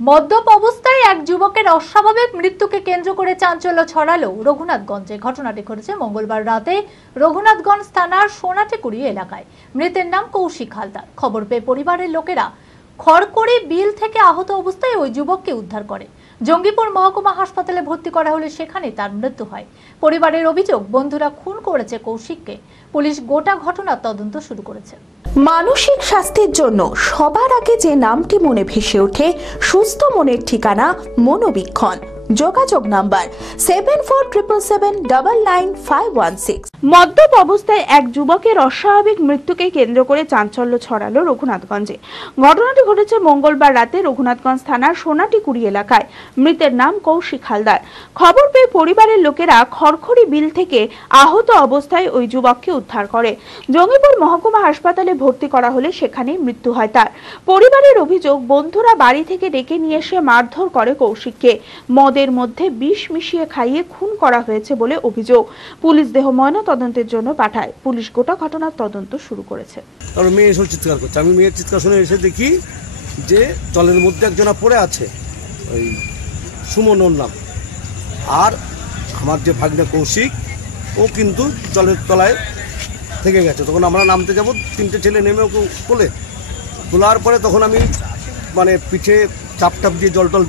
মদ্যপ অবস্থায় এক যুবকের অস্বাভাবিক মৃত্যুকে কেন্দ্র করে চাঞ্চল্য ছড়ালো রঘুনাথগঞ্জে। ঘটনাটি ঘটেছে মঙ্গলবার রাতে রঘুনাথগঞ্জ থানার সোনাটিকুড়ি এলাকায়। মৃতের নাম কৌশিক হালদার। খবর পেয়ে পরিবারের লোকেরা খড়কড়ি বিল থেকে আহত অবস্থায় ওই যুবককে উদ্ধার করে জঙ্গিপুর মহকুমা হাসপাতালে ভর্তি করা হলে সেখানে তার মৃত্যু হয়। পরিবারের অভিযোগ, বন্ধুরা খুন করেছে কৌশিককে। পুলিশ গোটা ঘটনার তদন্ত শুরু করেছে। মানসিক স্বাস্থ্যের জন্য সবার আগে যে নামটি মনে ভেসে ওঠে, সুস্থ মনের ঠিকানা মনোবীক্ষণ। যোগাযোগ নাম্বার 7477799516। মদ্যপ অবস্থায় এক যুবকের অস্বাভাবিক মৃত্যুকে কেন্দ্র করে চাঞ্চল্য ছড়ালো রঘুনাথগঞ্জে। ঘটনাটি ঘটেছে মঙ্গলবার রাতে রঘুনাথগঞ্জ থানার সোনাটিকুড়ি এলাকায়। মৃতের নাম কৌশিক হালদার। খবর পেয়ে পরিবারের লোকেরা খড়খড়ি বিল থেকে আহত অবস্থায় ওই যুবককে উদ্ধার করে জঙ্গিপুর মহকুমা হাসপাতালে ভর্তি করা হলে সেখানেই মৃত্যু হয় তার। পরিবারের অভিযোগ, বন্ধুরা বাড়ি থেকে ডেকে নিয়ে এসে মারধর করে কৌশিককে। মদের মধ্যে বিষ মিশিয়ে খাইয়ে খুন করা হয়েছে বলে অভিযোগ। পুলিশ দেহ ময়নাতদন্তের জন্য পাঠায়। পুলিশ গোটা ঘটনার তদন্ত শুরু করেছে। আর মেয়ে এসে চিৎকার করছে। আমি মেয়ের চিৎকার শুনে এসে দেখি যে জলের মধ্যে একজনা পড়ে আছে, ওই সুমন ওর নাম। আর আমার যে ভাগ্নে কৌশিক, ও কিন্তু জলের তলায় থেকে গেছে। তখন আমরা নামতে যাব, তিনটে ছেলে নেমে ওকে তোলার পরে তখন আমি পিঠে চাপ দিয়ে জল টল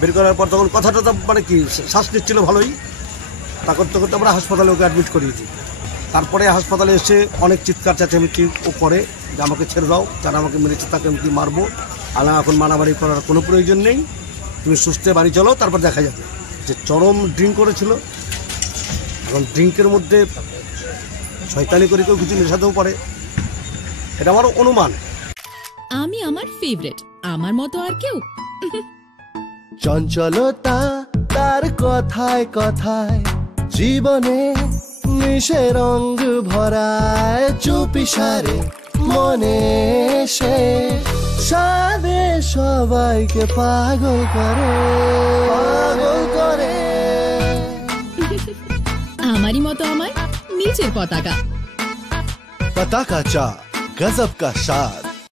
বের করার পর তখন কথাটা শ্বাস নিচ্ছিল ভালোই। তখন আমরা হাসপাতালে ওকে অ্যাডমিট করিয়েছি। তারপরে হাসপাতালে এসে অনেক চিৎকার চেঁচামেচি ও করে যে আমাকে ছেড়ে দাও, যারা আমাকে মেরেছে তাকে আমি কি মারবো। এখন মারামারি করার কোনো প্রয়োজন নেই, তুমি সুস্থে বাড়ি চলো, তারপর দেখা যাবে। যে চরম ড্রিঙ্ক করেছিল, এখন ড্রিঙ্কের মধ্যে শয়তানি করে কেউ কিছু মেশাতেও পারে, এটা আমার অনুমান। আমি আমার ফেভারিট, আমার মতো আর কেউ। চঞ্চলতা তার কথায় কথায় জীবনে মিশে রঙ ভরায়, চুপি সারে মনে সে সাদে সবাইকে পাগল করে। আমারই মতো আমার নিচের পতাকা। পতাকা চা, গজব কা স্বাদ।